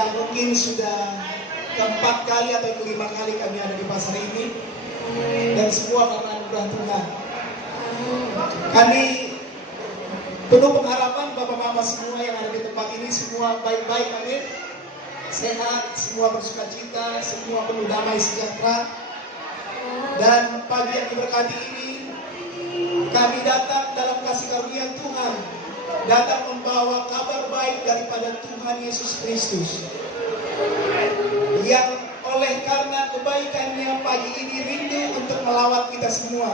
yang mungkin sudah keempat kali atau kelima kali kami ada di pasar ini, dan semua karena anugerah Tuhan. Kami penuh pengharapan Bapak Mama semua yang ada di tempat ini, semua baik-baik, amin, sehat, semua bersukacita, semua penuh damai sejahtera. Dan pagi yang diberkati ini kami datang dalam kasih karunia Tuhan, datang membawa kabar baik daripada Tuhan Yesus Kristus, yang oleh karena kebaikannya pagi ini rindu untuk melawat kita semua.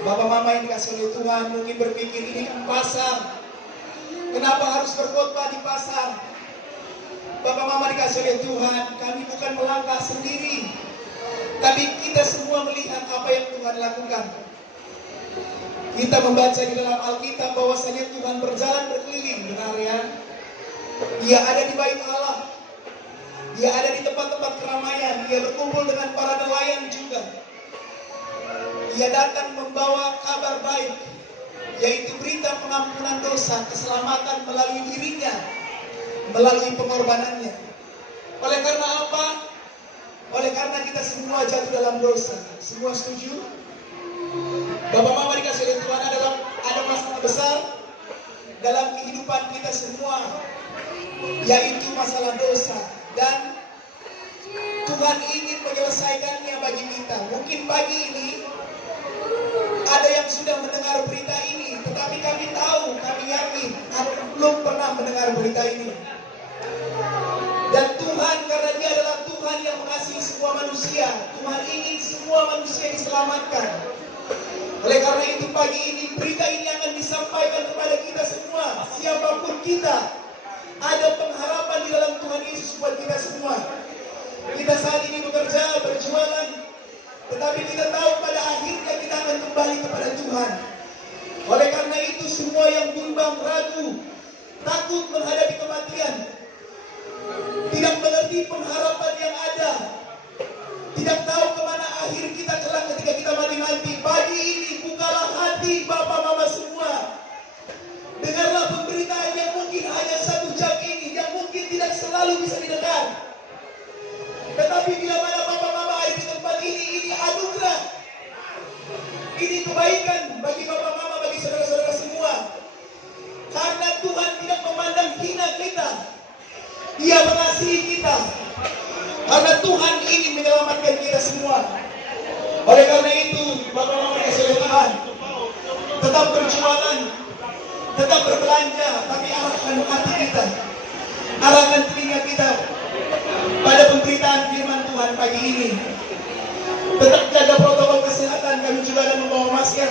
Bapak Mama yang dikasih oleh Tuhan mungkin berpikir, ini kan pasar, kenapa harus berkhotbah di pasar? Bapak Mama dikasih oleh Tuhan, kami bukan melangkah sendiri, tapi kita semua melihat apa yang Tuhan lakukan. Kita membaca di dalam Alkitab bahwasanya Tuhan berjalan berkeliling, benar ya? Dia ada di bait Allah, Dia ada di tempat-tempat keramaian, Dia berkumpul dengan para nelayan juga. Dia datang membawa kabar baik, yaitu berita pengampunan dosa, keselamatan melalui dirinya, melalui pengorbanannya. Oleh karena apa? Oleh karena kita semua jatuh dalam dosa. Semua setuju? Bapak Mama dikasih oleh Tuhan, ada masalah besar dalam kehidupan kita semua, yaitu masalah dosa. Dan Tuhan ingin menyelesaikannya bagi kita. Mungkin pagi ini ada yang sudah mendengar berita ini, tetapi kami tahu, kami yakin ada yang belum pernah mendengar berita ini. Dan Tuhan, karena Dia adalah Tuhan yang mengasihi semua manusia, Tuhan ingin semua manusia diselamatkan. Oleh karena itu pagi ini berita ini akan disampaikan kepada kita semua, siapapun kita. Ada pengharapan di dalam Tuhan Yesus buat kita semua. Kita saat ini bekerja, berjualan, tetapi kita tahu pada akhirnya kita akan kembali kepada Tuhan. Oleh karena itu semua yang bimbang, ragu, takut menghadapi kematian, tidak mengerti pengharapan yang ada, tidak tahu kemana akhir kita kelak ketika kita mati nanti. Pagi ini bukalah hati Bapak Mama semua. Dengarlah pemberitaan yang mungkin hanya 1 jam ini, yang mungkin tidak selalu bisa didengar. Tetapi bila mana Bapak Mama ada di tempat ini anugerah, ini kebaikan bagi Bapak Mama, bagi saudara-saudara semua. Karena Tuhan tidak memandang hina kita, Dia mengasihi kita. Karena Tuhan ingin menyelamatkan kita semua. Oleh karena itu, Bapak Mama dikasih oleh Tuhan, tetap berjualan, tetap berbelanja, tapi arahkan hati kita, arahkan telinga kita pada pemberitaan firman Tuhan pagi ini. Tetap jaga protokol kesehatan. Kami juga ada membawa masker.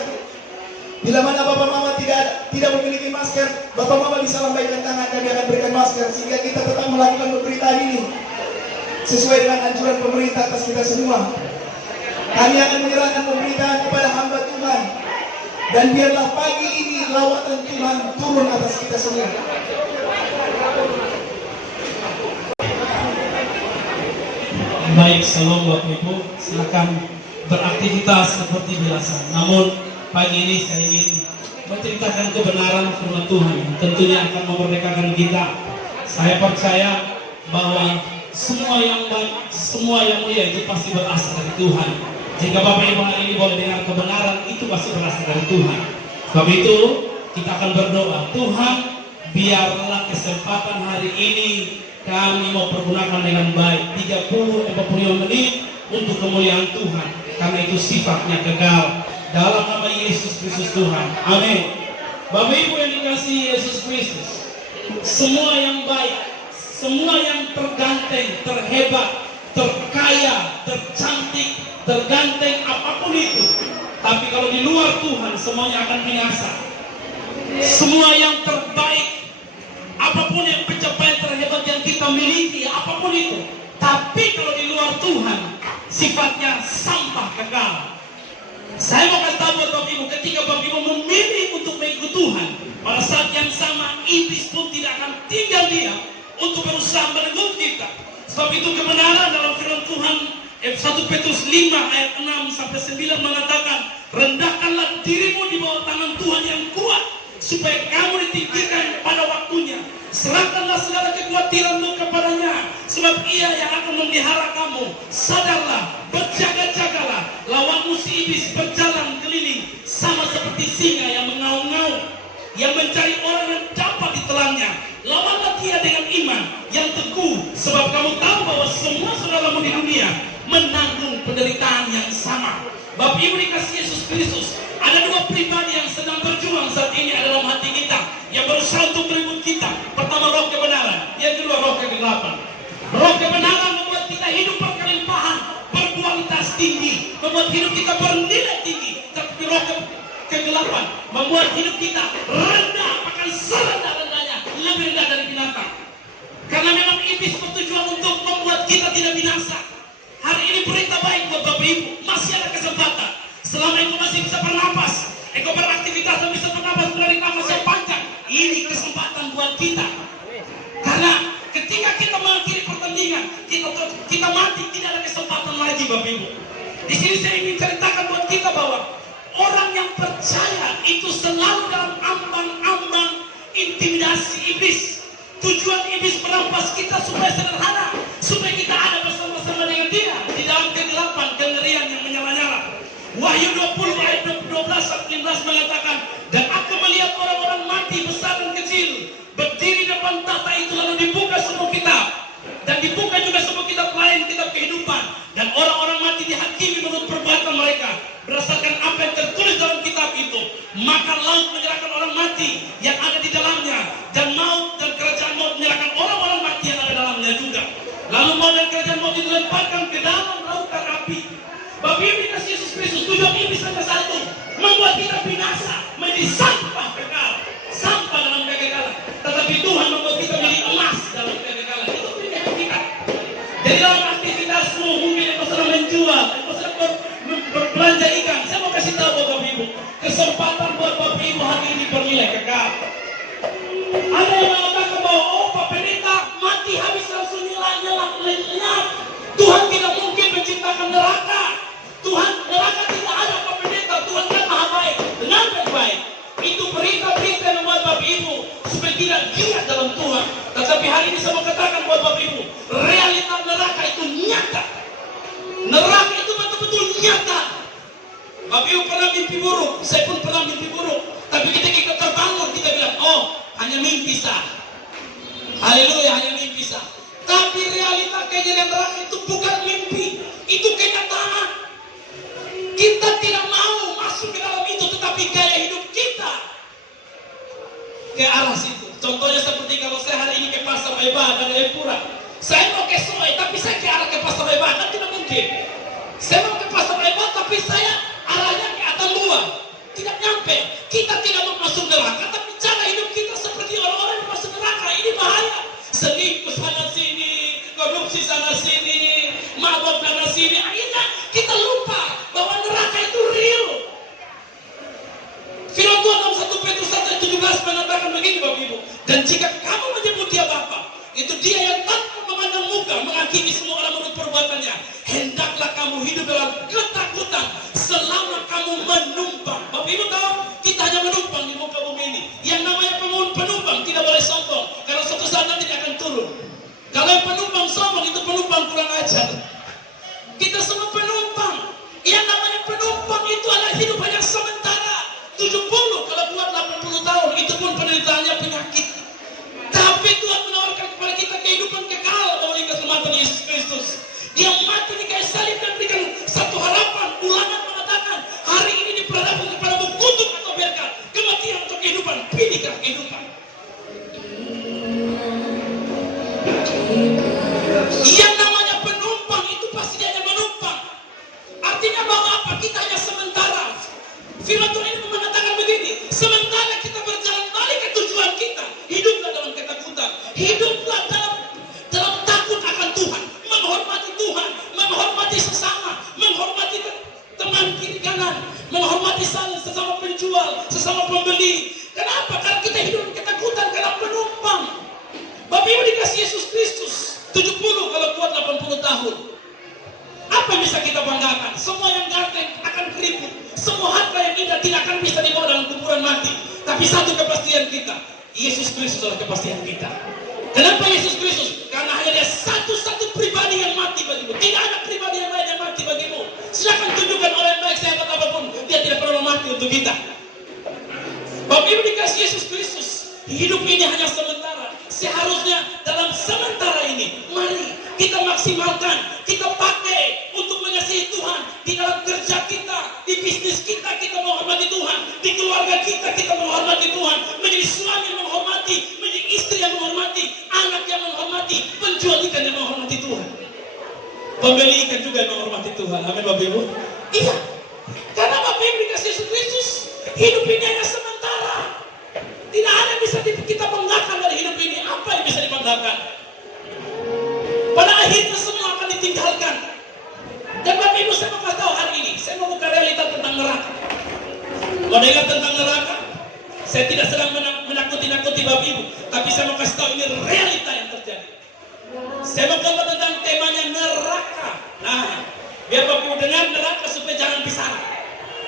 Bila mana Bapak Mama tidak memiliki masker, Bapak Mama bisa lambaikan tangan, kami akan berikan masker, sehingga kita tetap melakukan pemberitaan ini sesuai dengan anjuran pemerintah atas kita semua. Kami akan menyerahkan pemberitaan kepada hamba Tuhan, dan biarlah pagi ini lawatan Tuhan turun atas kita semua. Baik, salam Bapak Ibu, silakan beraktivitas seperti biasa. Namun pagi ini saya ingin menceritakan kebenaran firman Tuhan, tentunya akan memerdekakan kita. Saya percaya bahwa semua yang baik, semua yang mulia itu pasti berasal dari Tuhan. Jika Bapak Ibu hari ini boleh dengar kebenaran, itu pasti berasal dari Tuhan. Sebab itu kita akan berdoa, Tuhan biarlah kesempatan hari ini kami mau pergunakan dengan baik, 30-45 menit untuk kemuliaan Tuhan. Karena itu sifatnya kekal. Dalam nama Yesus Kristus Tuhan. Amin. Bapak Ibu yang dikasihi Yesus Kristus, semua yang baik, semua yang terganteng, terhebat, terkaya, tercantik, terganteng, apapun itu, tapi kalau di luar Tuhan semuanya akan binasa. Semua yang terbaik, apapun yang pencapaian terhebat yang kita miliki, apapun itu, tapi kalau di luar Tuhan sifatnya sampah kekal. Saya mau kasih tahu buat Bapak Ibu, ketika Bapak Ibu memilih untuk mengikut Tuhan, pada saat yang sama iblis pun tidak akan tinggal diam untuk berusaha merenggut kita. Sebab itu kebenaran dalam firman Tuhan 1 Petrus 5 ayat 6-9 mengatakan, rendahkanlah dirimu di bawah tangan Tuhan yang kuat, supaya kamu ditinggikan pada waktunya. Serahkanlah segala kekhawatiranmu kepadanya, sebab ia yang akan memelihara kamu. Sadarlah, berjaga-jagalah, lawanmu si iblis berjalan keliling sama seperti singa yang mengaum-ngaum, yang mencari orang yang dapat ditelannya. Lawanlah dia dengan iman yang teguh, sebab kamu tahu bahwa semua saudaramu di dunia menanggung penderitaan yang sama. Bapak Ibu dikasih Yesus Kristus, ada dua pribadi yang sedang berjuang saat ini ada dalam hati kita, yang berusaha untuk meribut kita. Pertama, roh kebenaran. Yang kedua, roh kegelapan. Roh kebenaran membuat kita hidup berkelimpahan, berkualitas tinggi, membuat hidup kita bernilai tinggi. Tapi roh kegelapan membuat hidup kita rendah, bahkan serendah-rendahnya, lebih rendah dari binatang. Karena memang iblis bertujuan untuk membuat kita tidak binasa. Hari ini berita baik buat Bapak Ibu, masih ada kesempatan. Selama itu masih bisa bernapas, engkau beraktivitas dan bisa bernapas menarik nafas yang panjang. Ini kesempatan buat kita. Karena ketika kita mengakhiri pertandingan, kita mati, tidak ada kesempatan lagi, Bapak Ibu. Di sini saya ingin ceritakan buat kita bahwa orang yang percaya itu selalu dalam ambang-ambang intimidasi iblis. Tujuan iblis merampas kita supaya sederhana, supaya kita ada bersama-sama dengan dia di dalam kegelapan, kengerian yang menyala-nyala. Wahyu 20 ayat 12-15 mengatakan, dan aku melihat orang-orang mati besar dan kecil berdiri depan tahta itu, lalu dibuka semua kitab, dan dibuka juga semua kitab lain, kitab kehidupan, dan orang-orang mati dihakimi menurut perbuatan mereka berdasarkan apa yang tertulis dalam kitab itu. Maka laut menyerahkan orang mati yang ada di dalamnya, dan maut dan kerajaan maut menyerahkan orang-orang mati yang ada dalamnya juga. Lalu maut dan kerajaan maut dilemparkan ke dalam lautan api. Bapak Ibu dikasih Yesus Kristus, tujuan iblis hanya satu, membuat kita binasa, menjadi sampah kekal, sampah dalam kegagalan. Tetapi Tuhan membuat kita menjadi emas dalam kegagalan. Itu tujuan kita. Jadi dalam aktivitasmu, mungkin engkau sedang menjual, engkau sedang berbelanja ikan. Saya mau kasih tahu buat Bapak Ibu, kesempatan buat Bapak Ibu hari ini bernilai kekal. Ada yang mengatakan bahwa Pak Pendeta mati habis langsung lenyap. Tuhan tidak mungkin menciptakan neraka. Tuhan, neraka tidak ada, Pak Pendeta. Tuhan kan maha baik. Benar dan baik. Itu berita-berita yang membuat Bapak Ibu supaya tidak giat dalam Tuhan. Tetapi hari ini saya mau katakan buat Bapak Ibu, realita neraka itu nyata. Neraka itu betul-betul nyata. Bapak Ibu pernah mimpi buruk, saya pun pernah mimpi buruk. Tapi ketika kita terbangun, kita bilang, oh, hanya mimpi sah. Haleluya, hanya mimpi sah. Tapi realita kejadian neraka itu bukan mimpi, itu kenyataan. Kita tidak mau masuk ke dalam itu, tetapi gaya hidup kita ke arah situ. Contohnya seperti kalau saya hari ini ke Pasar Beba dan Epura, saya mau ke Soe, tapi saya ke arah ke Pasar Beba, kan tidak mungkin. Saya mau ke Pasar Beba, tapi saya arahnya ke Atambua, tidak nyampe. Kita tidak mau masuk neraka, tapi cara hidup kita seperti orang-orang yang masuk neraka. Ini bahaya. Selingkuh sana sini, korupsi sana sini, mabok sana sini. Akhirnya kita lupa bahwa neraka itu real. Firman Tuhan dalam 1 Petrus 1:17 mengatakan begini, Bapak Ibu. Dan jika kamu menyebut dia Bapa, itu dia yang tanpa memandang muka menghakimi semua orang menurut perbuatannya. Hendaklah kamu hidup dalam ketakutan selama kamu menumpang. Bapak Ibu tahu, kita hanya menumpang di muka bumi ini. Yang namanya penumpang tidak boleh sombong, karena suatu saat nanti dia akan turun. Kalau yang penumpang sombong, itu penumpang kurang ajar. Kita semua penumpang. Yang namanya penumpang itu adalah hidup hanya sementara. 70, kalau buat 80 tahun, itu pun penderitaannya penyakit. Tapi Tuhan menawarkan kepada kita kehidupan kekal melalui keselamatan Yesus Kristus. Dia mati di kayu salib dan berikan satu harapan. Ulangan mengatakan, hari ini diperhadapkan kepadamu kutuk atau berkat, kematian atau kehidupan, pilihkan kehidupan. Yang namanya penumpang itu pasti dia hanya menumpang. Artinya bahwa apa? Kita hanya sementara. Firman Tuhan ini mengatakan begini, sementara kita berjalan balik ke tujuan kita, hiduplah dalam ketakutan, hiduplah dalam takut akan Tuhan, menghormati Tuhan, menghormati sesama, menghormati teman kiri kanan, menghormati saling sesama penjual, sesama pembeli. Kenapa? Karena kita hidup dalam ketakutan, karena penumpang. Bapak Ibu dikasih Yesus Kristus 70, kalau kuat 80 tahun. Apa yang bisa kita banggakan? Semua yang ganteng akan keriput. Semua harta yang indah tidak akan bisa dibawa dalam kuburan mati. Tapi satu kepastian kita, Yesus Kristus adalah kepastian kita. Kenapa Yesus Kristus? Karena hanya dia satu-satu pribadi yang mati bagimu. Tidak ada pribadi yang lain yang mati bagimu. Silakan tunjukkan orang yang baik sehebat apapun, dia tidak pernah mati untuk kita. Bapak Ibu dikasih Yesus Kristus, hidup ini hanya sementara. Seharusnya dalam sementara ini, mari kita maksimalkan, kita pakai untuk mengasihi Tuhan. Di dalam kerja kita, di bisnis kita, kita menghormati Tuhan. Di keluarga kita, kita menghormati Tuhan. Menjadi suami yang menghormati, menjadi istri yang menghormati, anak yang menghormati, penjual ikan yang menghormati Tuhan. Pembeli ikan juga yang menghormati Tuhan. Amin Bapak Ibu. Iya, karena Bapak Ibu dikasih Yesus Kristus, hidup ini hanya sementara. Tidak ada yang bisa kita banggakan dari hidup ini. Apa yang bisa dibanggakan? Pada akhirnya semua akan ditinggalkan. Dan Bapak Ibu, saya mau kasih tahu hari ini, saya mau buka realita tentang neraka. Kalau dengar tentang neraka, saya tidak sedang menakuti Bapak Ibu, tapi saya mau kasih tahu ini realita yang terjadi. Saya mau ngomong tentang temanya neraka. Nah, biar Bapak Ibu dengar neraka supaya jangan pisah.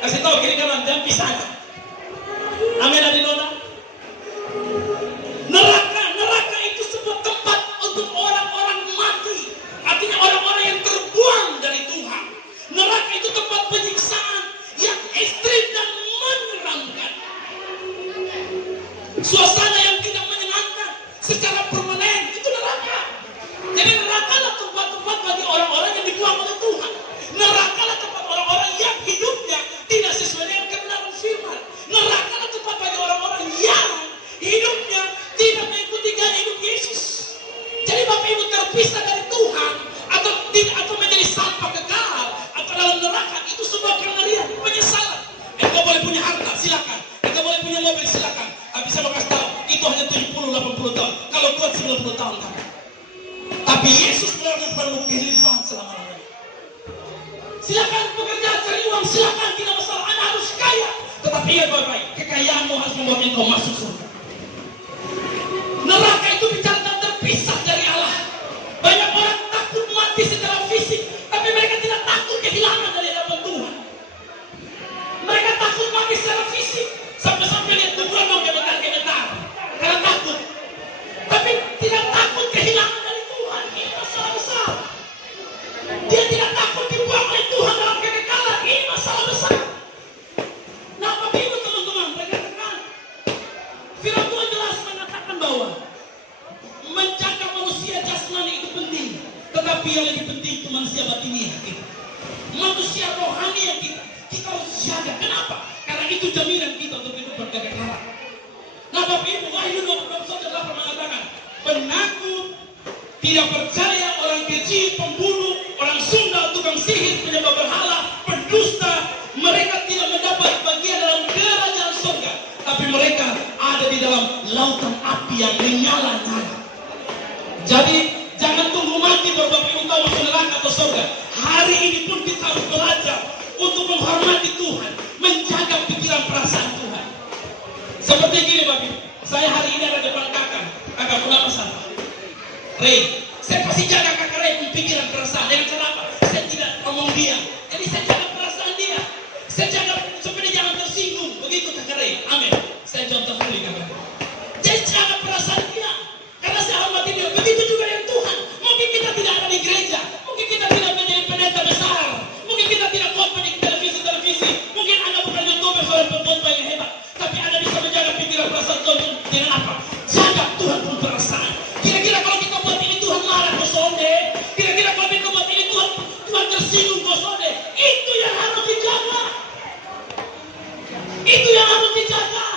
Kasih tahu kiri kanan, jangan pisah. Amin, Adinona. Neraka itu sebuah tempat untuk orang-orang mati. Artinya orang-orang yang terbuang dari Tuhan. Neraka itu tempat penyiksaan yang ekstrim dan menyeramkan. Suasana yang tidak menyenangkan secara permanen, itu neraka. Jadi neraka adalah tempat-tempat bagi orang-orang yang dibuang oleh Tuhan. Neraka adalah tempat orang-orang yang hidupnya tidak sesuai dengan kebenaran firman. Neraka adalah tempat bagi orang-orang yang hidupnya tidak mengikuti gaya hidup Yesus. Jadi Bapak Ibu terpisah dari Tuhan atau menjadi sampah kekal atau dalam neraka, itu sebuah kengerian, penyesalan. Engkau boleh punya harta, silakan. Engkau boleh punya mobil, silakan. Tapi saya mau kasih tahu, itu hanya 70-80 tahun. Kalau kuat 90 tahun kan. Tapi Yesus melarang padamu kehidupan selama-lamanya. Silakan bekerja, cari uang, silakan, tidak masalah. Anda harus kaya. Tetapi ingat baik-baik, kekayaanmu harus membuat engkau masuk surga. Neraka itu bicara tentang terpisah dari Allah. Banyak orang takut mati secara fisik, tapi mereka tidak takut kehilangan dari hadapan Tuhan. Mereka takut mati secara fisik, sampai-sampai lihat tubuhnya mau gemetar-gemetar karena takut. Tapi tidak takut kehilangan dari Tuhan. Ini masalah besar. Dia tidak takut dibuang oleh Tuhan dalam kekekalan. Ini masalah besar. Nah, Bapak Ibu teman-teman, rekan-rekan, firman Tuhan jelas mengatakan bahwa menjaga manusia jasmani itu penting, tetapi yang lebih penting itu manusia batiniah kita, manusia rohani yang kita harus jaga. Kenapa? Karena itu jaminan kita untuk hidup berkekekalan. Nah, Bapak Ibu, Wahyu 22:8 mengatakan, penakut, tidak percaya, orang keji, pembunuh, orang sundal, tukang sihir, penyembah berhala, pendusta, mereka tidak mendapat bagian dalam kerajaan surga, tapi mereka ada di dalam lautan api yang menyala-nyala. Jadi jangan tunggu mati baru Bapak Ibu tahu masuk neraka atau surga. Hari ini pun kita harus belajar untuk menghormati Tuhan, menjaga pikiran perasaan Tuhan. Seperti gini Bapak Ibu, saya hari ini ada depan kakak punya pesan. Rey, saya pasti jaga kakak Rey pikiran perasaan. Dengan cara apa? Saya tidak ngomong dia. Jadi saya jaga perasaan dia. Saya jaga supaya dia jangan tersinggung. Begitu kakak Rey. Amin. Saya contoh dulu kakak. Jadi jaga perasaan dia. Karena saya hormati dia. Begitu juga dengan Tuhan. Mungkin kita tidak ada di gereja. Mungkin kita tidak menjadi pendeta besar. Mungkin kita tidak khotbah di televisi. Mungkin Anda bukan YouTuber seorang pengkhotbah yang hebat. Tapi Anda bisa menjaga pikiran perasaan Tuhan dengan apa? Jaga Tuhan pun perasaan. Kira-kira kalau kita buat ini Tuhan marah kosonde. Kira-kira kalau kita buat ini Tuhan tersinggung kosonde. Itu yang harus dijaga. Itu yang harus dijaga.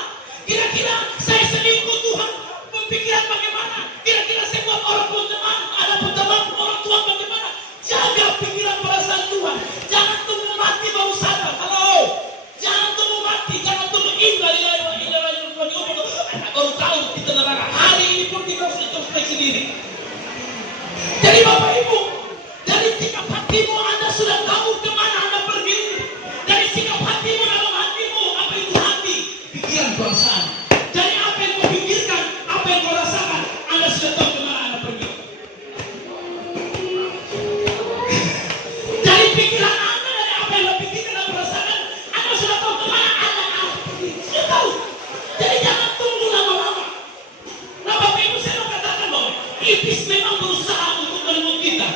Kira-kira saya selingkuh Tuhan, pemikiran bagaimana? Kira-kira saya buat orang pun teman, ada pun teman, orang tua bagaimana? Jaga pikiran perasaan Tuhan. Jangan tunggu mati baru sadar. Halo, jangan tunggu mati, jangan tunggu baru tahu kita neraka. Hari ini pun kita harus introspeksi diri. Jadi Bapak Ibu, dari sikap hatimu Anda sudah tahu kemana Anda pergi. Dari sikap hatimu dalam hatimu, apa itu hati? Pikiran perasaan. Dari apa yang kau pikirkan, apa yang kau rasakan, Anda sudah tahu kemana Anda pergi. Dari pikiran Anda, dari apa yang Anda pikirkan dan rasakan, Anda sudah tahu kemana Anda pergi. Sudah tahu. Jadi jangan tunggu lama-lama. Iblis memang berusaha untuk merebut kita.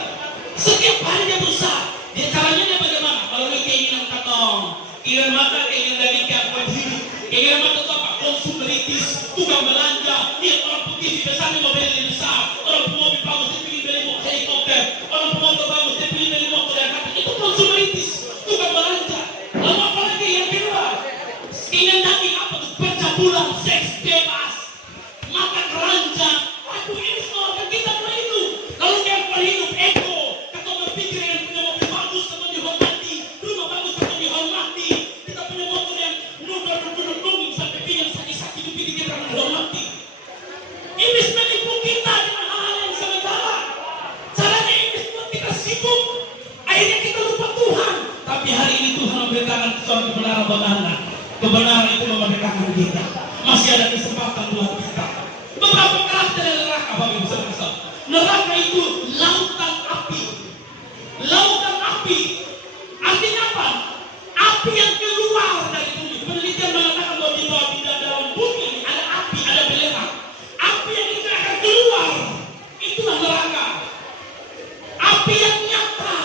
Setiap hari dia berusaha. Dia caranya dia bagaimana? Melalui keinginan katong, keinginan mata, keinginan daging, keangkuhan hidup. Keinginan mata itu apa? Konsumeritis, tukang belanja. Lihat orang putih di besarnya mobil yang besar. Orang mobil bagus dia pilih beli mobil helikopter. Orang pemotor bagus dia pilih beli motor yang kata. Itu konsumeritis, tukang belanja. Lalu apa lagi yang kedua? Keinginan daging apa tuh? Pencabulan, seks bebas, mata keranjang. Waduh, ini semua orang kita punya itu. Lalu keangkuhan hidup, ego. Kata berpikir yang punya mobil bagus, kata dihormati. Rumah bagus, kata dihormati. Kita punya motor yang nunggu sampai pinggang sakit-sakit itu pikir kita menghormati. Iblis menipu kita dengan hal-hal yang sementara. Caranya iblis buat kita sibuk. Akhirnya kita lupa Tuhan. Tapi hari ini Tuhan memberitakan sesuatu kebenaran buat Anda. Kebenaran itu memerdekakan kita. Masih ada kesempatan buat kita. Beberapa karakter dari neraka, Bapak Ibu Saudara. Neraka itu lautan api. Lautan api. Artinya apa? Api yang keluar dari bumi. Penelitian mengatakan bahwa di bawah dalam bumi ini ada api, ada belerang. Api yang itu akan keluar. Itulah neraka. Api yang nyata.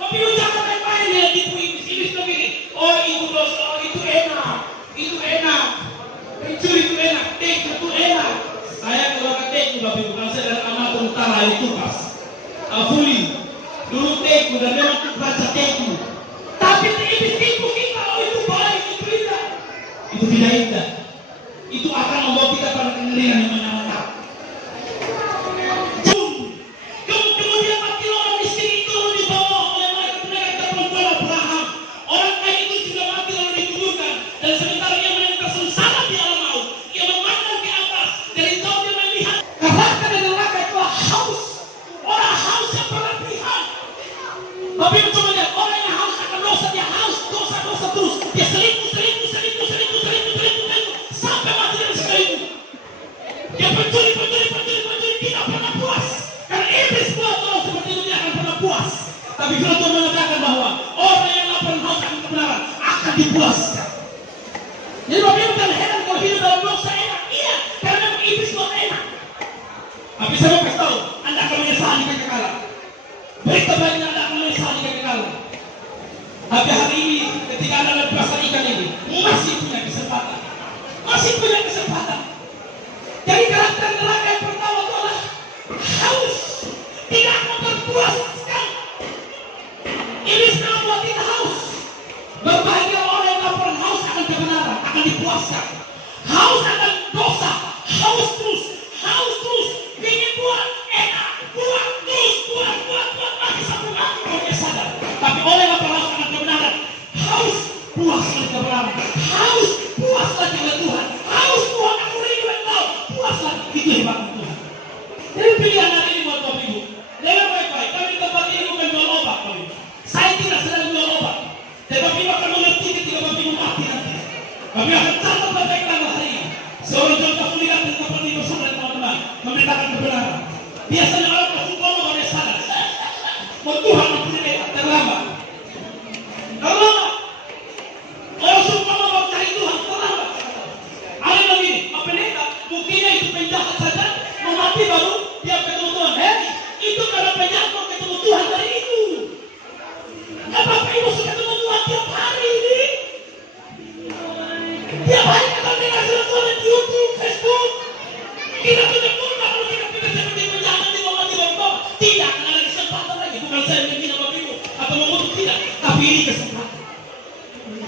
Tapi lu jangan main-main ya tipu iblis. Iblis begini. Oh itu dosa, oh itu enak. Itu enak. Mencuri itu enak. Tek itu enak. Saya kalau ke tek Bapak Ibu, kalau saya dari Amatur Utara itu pas. Afuli. Dulu teku dan memang itu baca teku. Tapi iblis tipu kita. Oh itu baik, itu indah. Itu tidak indah. Itu akan membawa kita pada kengerian yang menyala-nyala. Kemudian mati orang miskin itu dibawa oleh mereka perempuan Abraham. Orang kaya itu sudah mati lalu dikuburkan. Dan sementara ia menderita sengsara di alam maut. Ia memandang ke atas. Dari jauh dia melihat. Karakter dari neraka itu haus. Orang haus yang berlebihan. Tapi coba lihat, orang yang haus akan dosa, dia haus dosa terus. Dia selingkuh. Sampai mati dia selingkuh. Dia pencuri, tidak pernah puas. Karena iblis buat orang seperti itu dia akan pernah puas. Tapi firman Tuhan mengatakan bahwa orang yang lapar haus akan kebenaran akan dipuaskan. Jadi Bapak Ibu jangan heran kalau hidup dalam dosa enak. Iya, karena memang iblis buat enak. Tapi saya mau kasih tahu, Anda akan menyesali kekekalan. Berita baiknya Anda akan menyesali kekekalan. Tapi hari ini ketika Anda lihat pasar ikan ini masih punya kesempatan. Jadi karakter neraka yang pertama itu adalah haus, tidak akan terpuaskan. Iblis membuat kita haus. Berbahagia orang yang lapar haus akan kebenaran, akan dipuaskan. Haus akan dosa, haus terus, ingin buat enak, buat mati sampai mati kalau dia sadar. Tapi orang yang lapar haus akan kebenaran, haus puas oleh kebenaran, haus puas lagi oleh Tuhan, haus Tuhan aku rindu engkau, puas lagi itu hebat Tuhan. Jadi pilihan hari ini buat Bapak Ibu, dengar baik-baik. Kami tempat ini bukan jual obat, Bapak Ibu. Saya tidak sedang jual obat. Dan Bapak Ibu akan mengerti ketika Bapak Ibu mati nanti. Kami akan catat baik-baik hari ini. Seorang contoh kuliah di tempat ini bersama teman-teman memberitakan kebenaran. Biasanya orang masuk koma baru dia sadar. Mau Tuhan mempunyai terlambat. Orang sumpah mau cari Tuhan terlambat. Ada lagi, apa pendeta? Buktinya itu penjahat saja mau mati baru dia ketemu Tuhan. Itu karena penjahat mau ketemu Tuhan hari itu. Nah, Bapak Ibu sudah ketemu Tuhan tiap hari ini. Tiap hari kita dengar suara di YouTube, Facebook. Kita punya Tuhan kalau kita pikir seperti penjahat di bawah mati baru tidak akan ada kesempatan lagi. Bukan saya yang menghina Bapak Ibu atau mengutuk tidak, tapi ini kesempatan.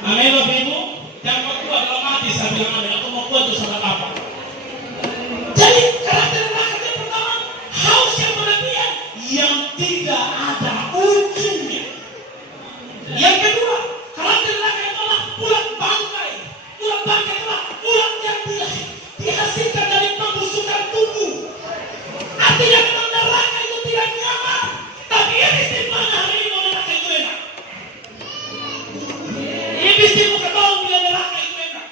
Amin Bapak Ibu. Yang kedua adalah mati saya bilang amin. Atau mau kuat itu salah apa? Jadi karakter neraka yang pertama haus yang berlebihan yang tidak ada ujungnya. Yang kedua karakter neraka itu adalah ulat bangkai. Ulat bangkai adalah ulat yang dihasilkan dari pembusukan tubuh. Artinya memang neraka itu tidak nyaman. Tapi iblis di mana hari ini mau neraka itu enak? Iblis di muka tahu bila neraka itu enak.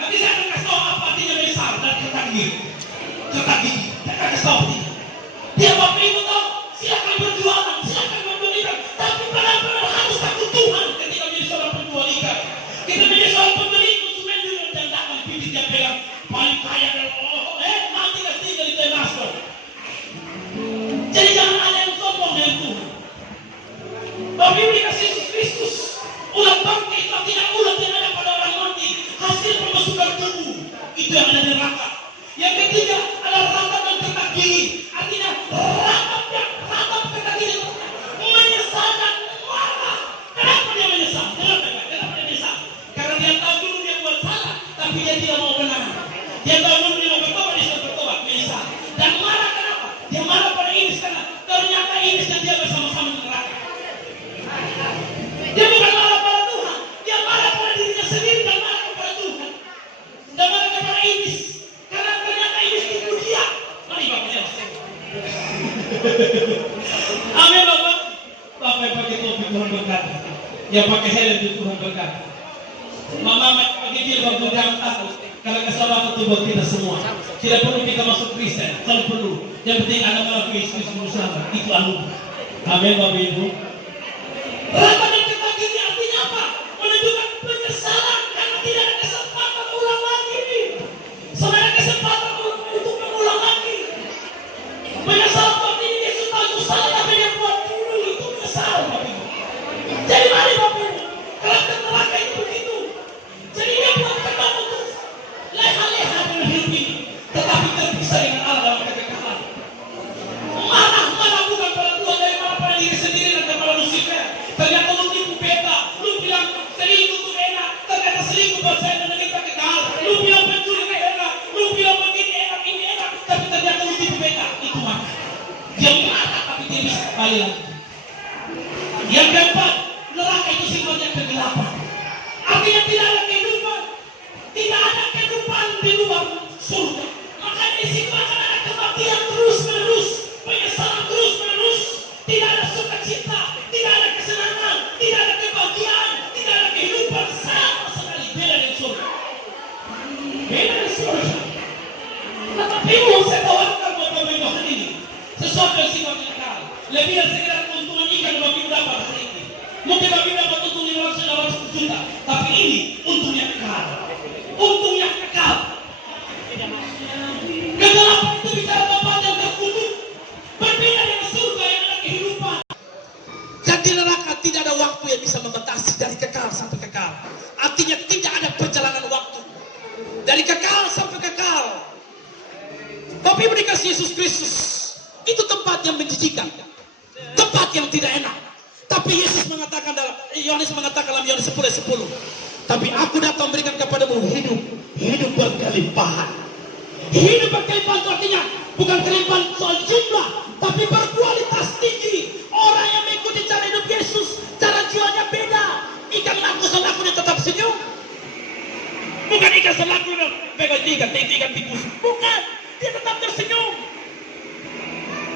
Nanti saya akan kasih tahu apa artinya besar dan ketak gigi. Saya akan kasih tahu artinya. Dia Bapak Ibu tahu, silakan berjuang. iblis karena ternyata iblis dan dia bersama-sama di neraka. Dia bukan marah pada Tuhan, dia marah pada dirinya sendiri dan marah kepada Tuhan. Dan marah kepada iblis karena ternyata iblis tipu dia. Mari Bapak lihat. Amin Bapak. Bapak yang pakai topi Tuhan berkati. Yang pakai helm Tuhan berkati. Mama pakai jilbab jangan takut. Karena keselamatan itu buat kita semua. Tidak perlu kita masuk Kristen. Kalau perlu, yang penting Anda mengakui Yesus berusaha. Itu anugerah. Amin Bapak Ibu. Rata dan ketagihan artinya apa? Menunjukkan penyesalan karena tidak ada kesempatan ulang lagi. Saudara, kesempatan untuk mengulang lagi. Penyesalan waktu ini Yesus tahu salah tapi dia buat dulu itu menyesal Bapak Ibu. Jadi mari Bapak Ibu, karakter neraka itu begitu. Jadi dia buat teman untuk leha-leha dengan hidup ini, tetapi terpisah dengan Allah dalam kekekalan. Marah bukan pada Tuhan, dari marah pada diri sendiri dan kepada Lucifer. Ternyata lu tipu beta, lu bilang selingkuh itu enak, ternyata selingkuh buat saya dan kita kekal. Lu bilang pencuri itu enak, lu bilang begini enak, ini enak, tapi ternyata lu tipu beta. Itu marah. Dia marah tapi dia bisa kembali lagi. Yang keempat, neraka itu simbolnya kegelapan. Artinya tidak ada kehidupan. Tidak ada kehidupan di luar surga. Makanya di situ akan ada kematian terus menerus, penyesalan terus menerus. Tidak ada sukacita, tidak ada kesenangan, tidak ada kebahagiaan, tidak ada kehidupan sama sekali. Beda dengan surga. Beda dengan surga. Tetapi saya tawarkan buat Bapak Ibu hari ini sesuatu yang sifatnya kekal. Lebih dari sekedar keuntungan ikan Bapak Ibu dapat hari ini. Mungkin Bapak Ibu dapat untung 500 juta, tapi ini untungnya kekal. Untungnya kekal. Kegelapan itu bicara tempat yang terkutuk. Berbeda dengan surga yang ada kehidupan. Dan di neraka tidak ada waktu yang bisa membatasi dari kekal sampai kekal. Artinya tidak ada perjalanan waktu. Dari kekal sampai kekal. Bapak Ibu dikasih Yesus Kristus. Itu tempat yang menjijikan. Tempat yang tidak enak. Tapi Yesus mengatakan Yohanes mengatakan dalam Yohanes 10:10. Tapi aku datang memberikan kepadamu hidup berkelimpahan. Hidup berkelimpahan itu artinya bukan kelimpahan soal jumlah, tapi berkualitas tinggi. Orang yang mengikuti cara hidup Yesus, cara jiwanya beda. Ikan laku selaku dia tetap senyum. Bukan ikan selaku dia pegang ikan tikus. Bukan, dia tetap tersenyum.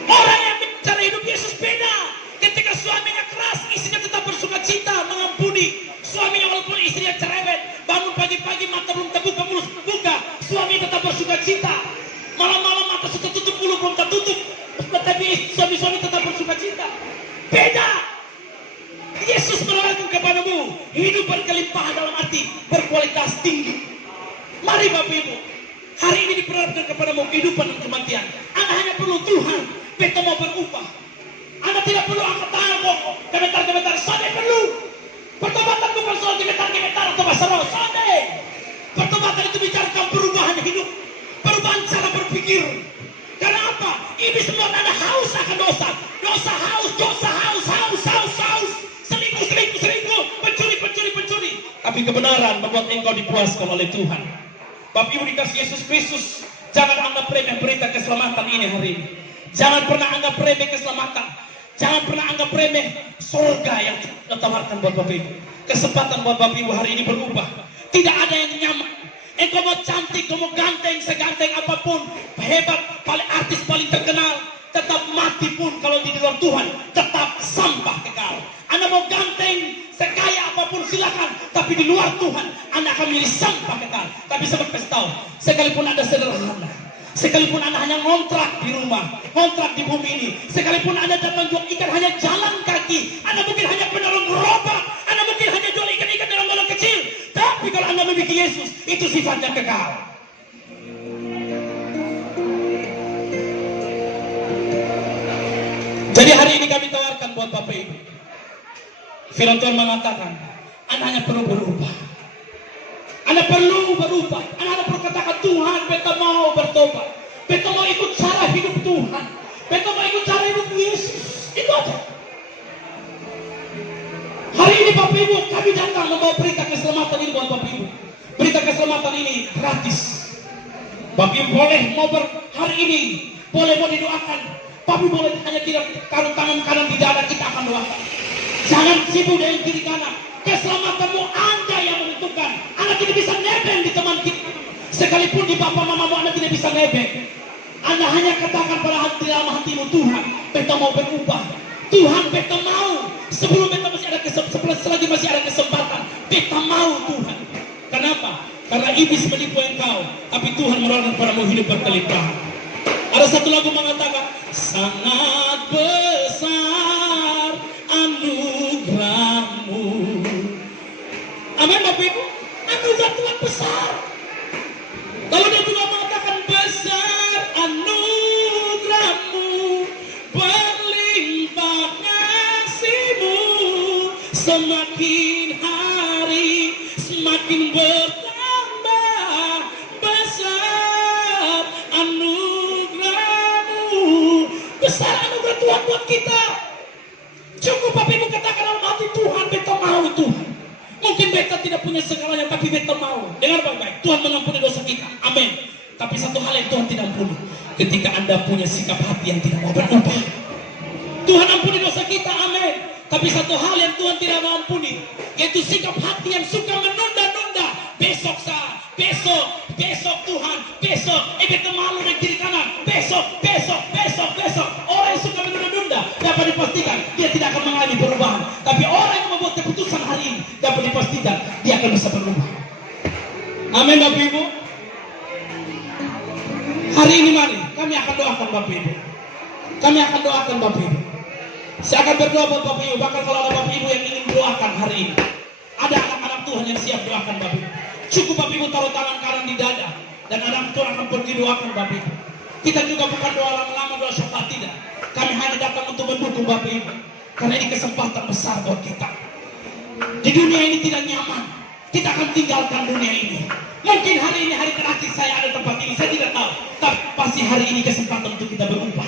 Orang yang cara hidup Yesus beda. Ketika suaminya keras, istrinya tetap bersuka cita, mengampuni. Suaminya walaupun istrinya cerewet, bangun pagi-pagi mata belum terbuka, mulut buka, suami tetap bersuka cita. Malam-malam mata sudah tutup, mulut belum tertutup, tetapi suami-suami tetap bersuka cita. Beda. Yesus menawarkan kepadamu hidup berkelimpahan dalam arti berkualitas tinggi. Mari Bapak Ibu, hari ini diperlihatkan kepadamu kehidupan dan kematian. Anda hanya perlu Tuhan, beta mau berubah. Anda tidak perlu angkat tangan gemetar-gemetar, sadai perlu. Pertobatan bukan soal gemetar-gemetar atau bahasa roh, sadai. Pertobatan itu bicarakan perubahan hidup, perubahan cara berpikir. Karena apa? Iblis melihat Anda haus akan dosa. Dosa haus. Selingkuh, pencuri. Tapi kebenaran membuat engkau dipuaskan oleh Tuhan. Bapak Ibu dikasih Yesus Kristus, jangan anggap remeh berita keselamatan ini hari ini. Jangan pernah anggap remeh keselamatan. Jangan pernah anggap remeh surga yang ditawarkan buat Bapak Ibu. Kesempatan buat Bapak Ibu hari ini berubah. Tidak ada yang nyaman. Engkau mau cantik, kau mau ganteng, seganteng apapun, hebat, paling artis paling terkenal, tetap mati pun kalau di luar Tuhan, tetap sampah kekal. Anda mau ganteng, sekaya apapun silakan, tapi di luar Tuhan, Anda akan milih sampah kekal. Tapi saya kasih tahu, sekalipun Anda sederhana, sekalipun Anda hanya ngontrak di rumah, ngontrak di bumi ini, sekalipun Anda datang jual ikan hanya jalan kaki, Anda mungkin hanya penolong gerobak, Anda mungkin hanya jual ikan-ikan dalam galon kecil, tapi kalau Anda memiliki Yesus, itu sifatnya kekal. Jadi hari ini kami tawarkan buat Bapak Ibu. Firman Tuhan mengatakan, Anda hanya perlu berubah. Anda perlu berubah. Anda perlu katakan, Tuhan, beta mau bertobat. Beta mau ikut cara hidup Tuhan. Beta mau ikut cara hidup Yesus. Itu aja. Hari ini Bapak Ibu, kami datang membawa berita keselamatan ini buat Bapak Ibu. Berita keselamatan ini gratis. Bapak Ibu boleh mau hari ini, boleh mau didoakan. Tapi boleh hanya tidak taruh tangan kanan di dada, kita akan doakan. Jangan sibuk dengan kiri kanan. Keselamatanmu Anda yang menentukan. Anda tidak bisa nebeng di teman kita. Sekalipun di bapak mamamu Anda tidak bisa nebeng. Anda hanya katakan pada hati dalam hatimu, Tuhan, beta mau berubah. Tuhan, beta mau. Sebelum beta masih ada selagi masih ada kesempatan, beta mau Tuhan. Kenapa? Karena iblis menipu engkau, tapi Tuhan menolong padamu hidup berkelimpahan. Ada satu lagu mengatakan, sangat besar anugerahmu. Amin Bapak Ibu. Anugerah Tuhan besar. Lalu dia juga mengatakan, besar anugerahmu, berlimpah kasihmu, semakin hari semakin bertambah besar anugerahmu. Besar anugerah Tuhan buat kita. Cukup Bapak Ibu katakan dalam hati, Tuhan, beta mau Tuhan. Mungkin beta tidak punya segalanya, tapi beta mau. Dengar baik-baik, Tuhan mengampuni dosa kita. Amin. Tapi satu hal yang Tuhan tidak ampuni, ketika Anda punya sikap hati yang tidak mau berubah. Tuhan ampuni dosa kita, amin. Tapi satu hal yang Tuhan tidak mau ampuni, yaitu sikap hati yang suka menunda-nunda. Besok Tuhan, besok. Beta malu dari kiri kanan. Besok. Orang yang suka menunda-nunda dapat dipastikan dia tidak akan mengalami perubahan. Tapi orang yang membuat keputusan hari ini dapat dipastikan dia akan bisa berubah. Amin Bapak Ibu. Hari ini mari kami akan doakan Bapak Ibu. Saya akan berdoa buat Bapak Ibu. Bahkan kalau ada Bapak Ibu yang ingin doakan hari ini, ada anak-anak Tuhan yang siap doakan Bapak Ibu. Cukup Bapak Ibu taruh tangan kanan di dada, dan anak Tuhan akan pergi doakan Bapak Ibu. Kita juga bukan doa lama-lama, doa syafaat, tidak. Kami hanya datang untuk mendukung Bapak Ibu, karena ini kesempatan besar buat kita. Di dunia ini tidak nyaman. Kita akan tinggalkan dunia ini. Mungkin hari ini hari terakhir saya ada tempat ini, saya tidak tahu. Tapi pasti hari ini kesempatan untuk kita berubah.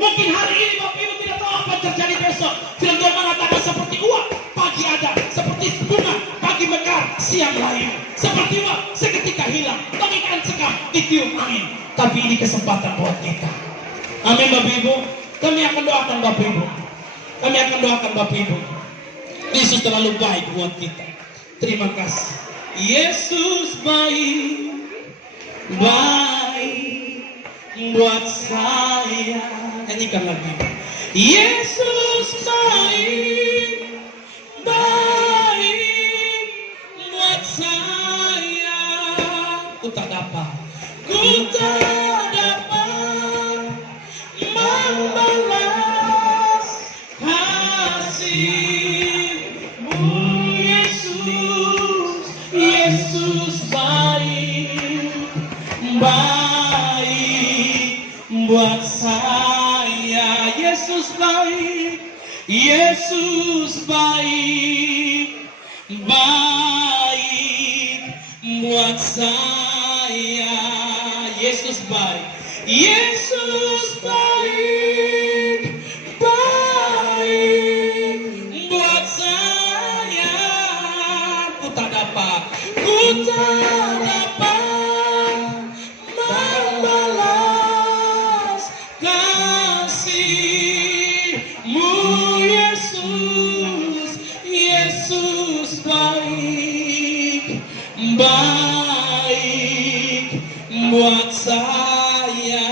Mungkin hari ini Bapak Ibu tidak tahu apa terjadi besok. Firman Tuhan mengatakan seperti uap pagi ada, seperti bunga pagi mekar, siang layu. Seperti uap seketika hilang, bagaikan sekam ditiup angin. Tapi ini kesempatan buat kita. Amin Bapak Ibu. Kami akan doakan Bapak Ibu. Yesus terlalu baik buat kita. Terima kasih. Yesus baik buat saya. Nyanyikan lagi. Yesus baik buat saya. Ku tak dapat membalas kasih-Mu, Yesus baik buat saya. Yesus baik buat saya. Yesus baik buat saya. Ku tak dapat membalas kasih-Mu, Yesus baik buat saya.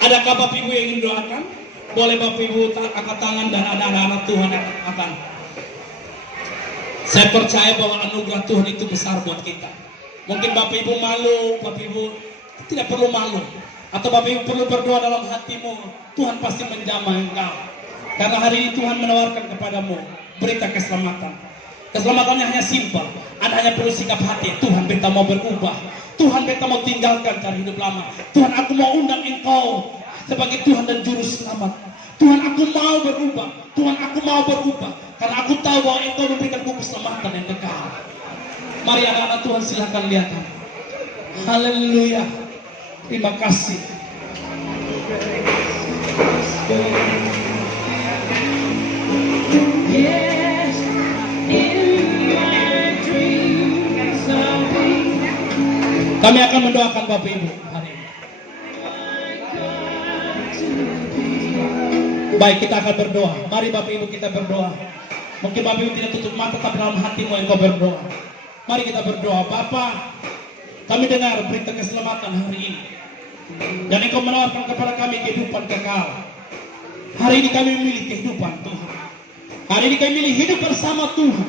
Adakah Bapak Ibu yang ingin doakan? Boleh Bapak Ibu angkat tangan, dan ada anak-anak Tuhan yang akan. Saya percaya bahwa anugerah Tuhan itu besar buat kita. Mungkin Bapak Ibu malu, Bapak Ibu tidak perlu malu. Atau Bapak Ibu perlu berdoa dalam hatimu, Tuhan pasti menjamah engkau. Karena hari ini Tuhan menawarkan kepadamu berita keselamatan. Keselamatannya hanya simpel. Anda hanya perlu sikap hati. Tuhan, beta mau berubah. Tuhan, beta mau tinggalkan cara hidup lama. Tuhan, aku mau undang engkau sebagai Tuhan dan Juru Selamat. Tuhan, aku mau berubah. Tuhan, aku mau berubah. Karena aku tahu bahwa engkau memberikanku keselamatan yang kekal. Mari anak-anak Tuhan, silakan lihat. Haleluya. Terima kasih. Yes, in my dreams of thee. Kami akan mendoakan Bapak Ibu hari ini. Baik, kita akan berdoa. Mari Bapak Ibu kita berdoa. Mungkin Bapak Ibu tidak tutup mata, tapi dalam hatimu engkau berdoa. Mari kita berdoa. Bapa, kami dengar berita keselamatan hari ini. Dan engkau menawarkan kepada kami kehidupan kekal. Hari ini kami memilih kehidupan Tuhan. Hari ini kami memilih hidup bersama Tuhan.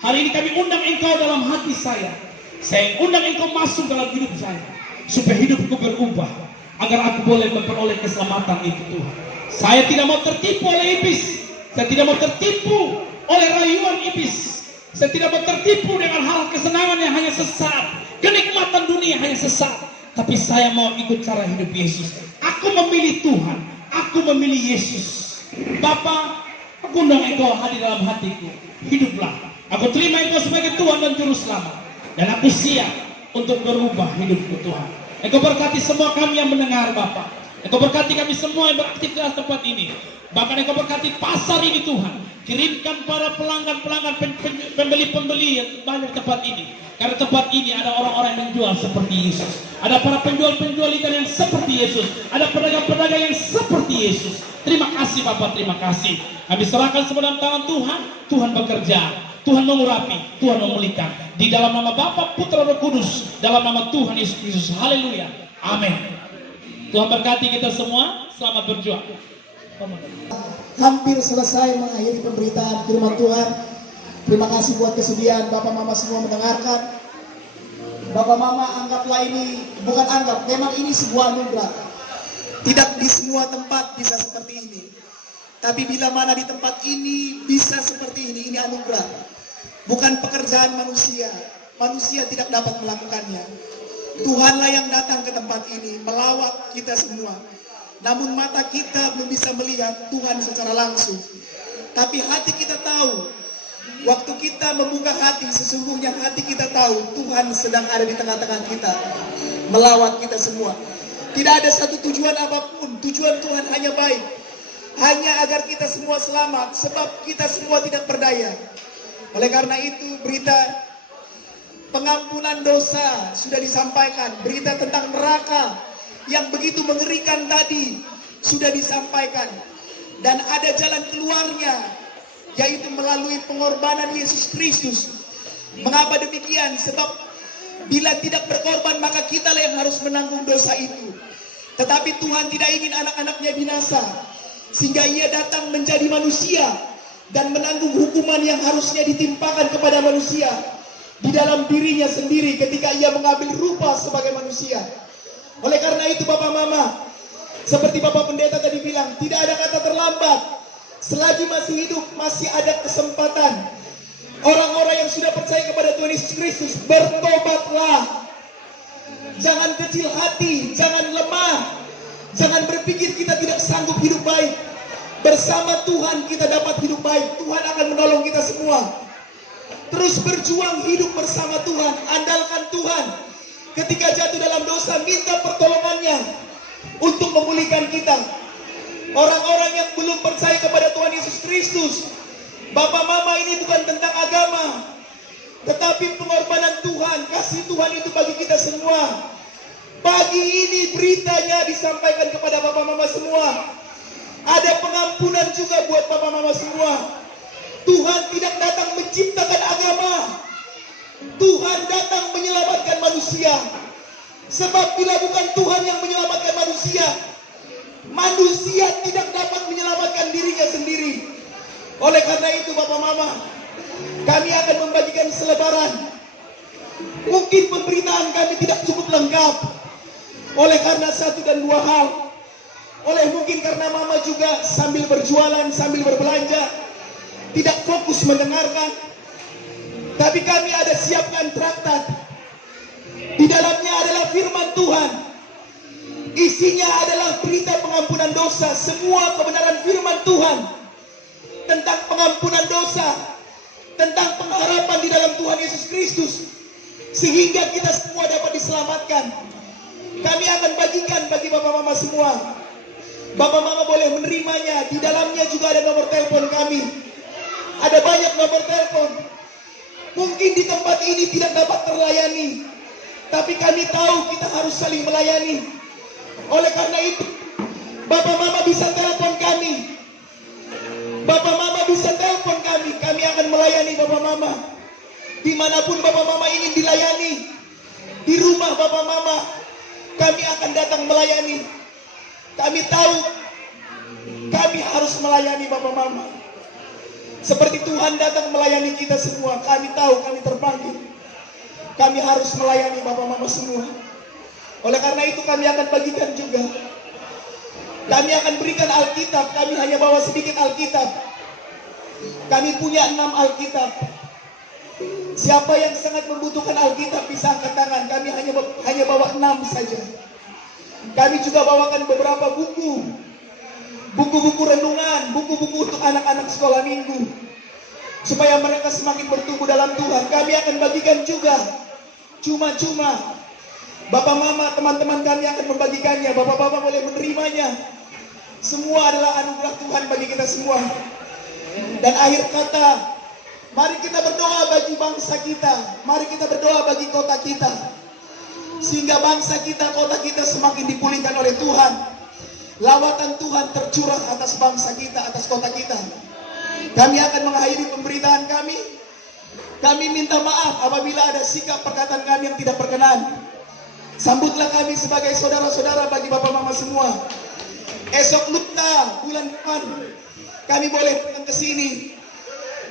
Hari ini kami undang engkau dalam hati saya. Saya undang engkau masuk dalam hidup saya. Supaya hidupku berubah. Agar aku boleh memperoleh keselamatan itu Tuhan. Saya tidak mau tertipu oleh iblis. Saya tidak mau tertipu oleh rayuan iblis. Saya tidak mau tertipu dengan hal kesenangan yang hanya sesaat. Kenikmatan dunia hanya sesaat. Tapi saya mau ikut cara hidup Yesus. Aku memilih Tuhan. Aku memilih Yesus. Bapa, aku undang engkau hadir dalam hatiku. Hiduplah. Aku terima engkau sebagai Tuhan dan Juru Selamat. Dan aku siap untuk berubah hidupku Tuhan. Engkau berkati semua kami yang mendengar Bapa. Engkau berkati kami semua yang beraktivitas tempat ini. Bahkan engkau berkati pasar ini Tuhan. Kirimkan para pelanggan-pelanggan, pembeli-pembeli yang banyak tempat ini. Karena tempat ini ada orang-orang yang menjual seperti Yesus. Ada para penjual-penjual ikan yang seperti Yesus. Ada pedagang-pedagang yang seperti Yesus. Terima kasih Bapak, terima kasih. Kami serahkan semua dalam tangan Tuhan. Tuhan bekerja, Tuhan mengurapi, Tuhan memulihkan. Di dalam nama Bapa, Putra, Roh Kudus. Dalam nama Tuhan Yesus Kristus. Haleluya. Amin. Tuhan berkati kita semua. Selamat berjuang. Hampir selesai mengakhiri pemberitaan firman Tuhan. Terima kasih buat kesediaan Bapak Mama semua mendengarkan. Bapak Mama, anggaplah ini, bukan anggap, memang ini sebuah anugerah. Tidak di semua tempat bisa seperti ini. Tapi bila mana di tempat ini bisa seperti ini anugerah. Bukan pekerjaan manusia. Manusia tidak dapat melakukannya. Tuhanlah yang datang ke tempat ini, melawat kita semua. Namun mata kita belum bisa melihat Tuhan secara langsung. Tapi hati kita tahu. Waktu kita membuka hati, sesungguhnya hati kita tahu Tuhan sedang ada di tengah-tengah kita, melawat kita semua. Tidak ada satu tujuan apapun. Tujuan Tuhan hanya baik. Hanya agar kita semua selamat. Sebab kita semua tidak berdaya. Oleh karena itu berita pengampunan dosa sudah disampaikan. Berita tentang neraka yang begitu mengerikan tadi sudah disampaikan. Dan ada jalan keluarnya, yaitu melalui pengorbanan Yesus Kristus. Mengapa demikian? Sebab bila tidak berkorban, maka kitalah yang harus menanggung dosa itu. Tetapi Tuhan tidak ingin anak-anaknya binasa, sehingga ia datang menjadi manusia dan menanggung hukuman yang harusnya ditimpakan kepada manusia di dalam dirinya sendiri ketika ia mengambil rupa sebagai manusia. Oleh karena itu Bapak Mama, seperti Bapak Pendeta tadi bilang, tidak ada kata terlambat. Selagi masih hidup, masih ada kesempatan. Orang-orang yang sudah percaya kepada Tuhan Yesus Kristus, bertobatlah. Jangan kecil hati, jangan lemah. Jangan berpikir kita tidak sanggup hidup baik. Bersama Tuhan kita dapat hidup baik. Tuhan akan menolong kita semua. Terus berjuang hidup bersama Tuhan. Andalkan Tuhan. Ketika jatuh dalam dosa, minta pertolongannya untuk memulihkan kita. Orang-orang yang belum percaya kepada Tuhan Yesus Kristus, Bapak Mama, ini bukan tentang agama, tetapi pengorbanan Tuhan, kasih Tuhan itu bagi kita semua. Pagi ini beritanya disampaikan kepada Bapak Mama semua. Ada pengampunan juga buat Bapak Mama semua. Tuhan tidak datang menciptakan agama. Tuhan datang menyelamatkan manusia. Sebab bila bukan Tuhan yang menyelamatkan manusia, manusia tidak dapat menyelamatkan dirinya sendiri. Oleh karena itu Bapak Mama, kami akan membagikan selebaran. Mungkin pemberitaan kami tidak cukup lengkap oleh karena satu dan dua hal. Oleh mungkin karena Mama juga sambil berjualan, sambil berbelanja, tidak fokus mendengarkan. Tapi kami ada siapkan traktat. Di dalamnya adalah firman Tuhan. Isinya adalah berita pengampunan dosa. Semua kebenaran firman Tuhan tentang pengampunan dosa, tentang pengharapan di dalam Tuhan Yesus Kristus, sehingga kita semua dapat diselamatkan. Kami akan bagikan bagi Bapak Mama semua. Bapak Mama boleh menerimanya. Di dalamnya juga ada nomor telepon kami. Ada banyak nomor telepon. Mungkin di tempat ini tidak dapat terlayani, tapi kami tahu kita harus saling melayani. Oleh karena itu, Bapak Mama bisa telepon kami Bapak Mama. Dimanapun Bapak Mama ingin dilayani, di rumah Bapak Mama, kami akan datang melayani. Kami tahu kami harus melayani Bapak Mama. Seperti Tuhan datang melayani kita semua, kami tahu kami terpanggil. Kami harus melayani Bapak Mama semua. Oleh karena itu kami akan bagikan juga. Kami akan berikan Alkitab, kami hanya bawa sedikit Alkitab. Kami punya 6 Alkitab. Siapa yang sangat membutuhkan Alkitab bisa angkat tangan. Kami hanya bawa 6 saja. Kami juga bawakan beberapa buku. Buku-buku renungan, buku-buku untuk anak-anak sekolah minggu. Supaya mereka semakin bertumbuh dalam Tuhan. Kami akan bagikan juga. Cuma-cuma. Bapak Mama, teman-teman kami akan membagikannya. Bapak-bapak boleh menerimanya. Semua adalah anugerah Tuhan bagi kita semua. Dan akhir kata, mari kita berdoa bagi bangsa kita. Mari kita berdoa bagi kota kita. Sehingga bangsa kita, kota kita semakin dipulihkan oleh Tuhan. Lawatan Tuhan tercurah atas bangsa kita, atas kota kita. Kami akan mengakhiri pemberitaan kami. Kami minta maaf apabila ada sikap perkataan kami yang tidak berkenan. Sambutlah kami sebagai saudara-saudara bagi Bapak Mama semua. Esok lusa bulan depan kami boleh datang ke sini.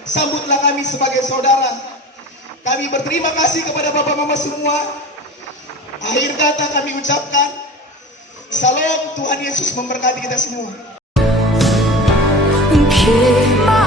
Sambutlah kami sebagai saudara. Kami berterima kasih kepada Bapak Mama semua. Akhir kata kami ucapkan Salam, Tuhan Yesus memberkati kita semua. Keep my